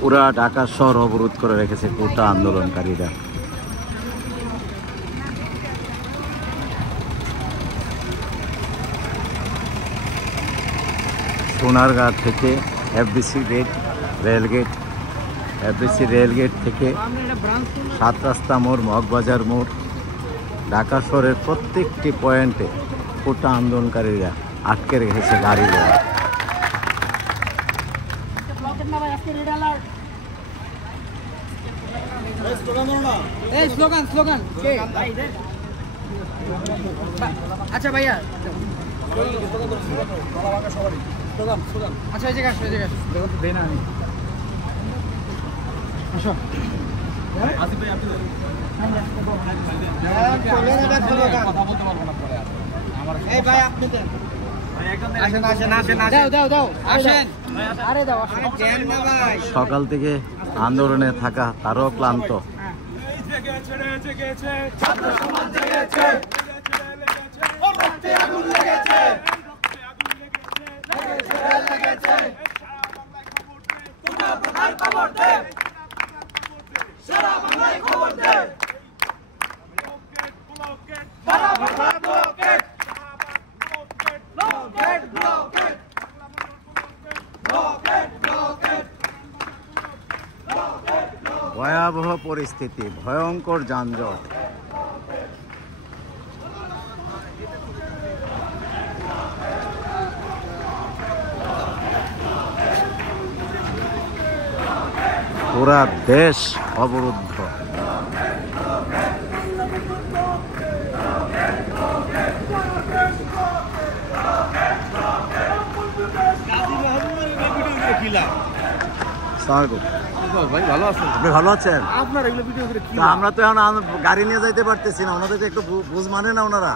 পুরা ঢাকা শহর অবরোধ করে রেখেছে কোটা আন্দোলনকারীরা। সোনারগাঁ থেকে এফডিসি রেলগেট থেকে 7 রাস্তা মোড়, মগবাজার মোড়, ঢাকা শহরের প্রত্যেকটি পয়েন্টে কোটা আন্দোলনকারীরা আটকে রেখেছে গাড়িগুলো। স্লোগান আচ্ছা ভাইয়া, আচ্ছা এই জায়গা দেখো তো দেই না আমি। আসো আসিফ ভাই, আপনি কথা বলতে পারবো না পরে আর আমার। এই ভাই আপনি দেন, সকাল থেকে আন্দোলনে থাকা তারও ক্লান্ত। ভয়াবহ পরিস্থিতি, ভয়ঙ্কর যানজট। পুরা দেশ অবরুদ্ধ। ভাই ভালো আছেন? আপনি ভালো আছেন? আপনার এগুলো ভিডিও করে কি? আমরা তো এখন গাড়ি নিয়ে যাইতে পারতেছি না, ওনাদের একটু বুঝ মানে না ওনারা।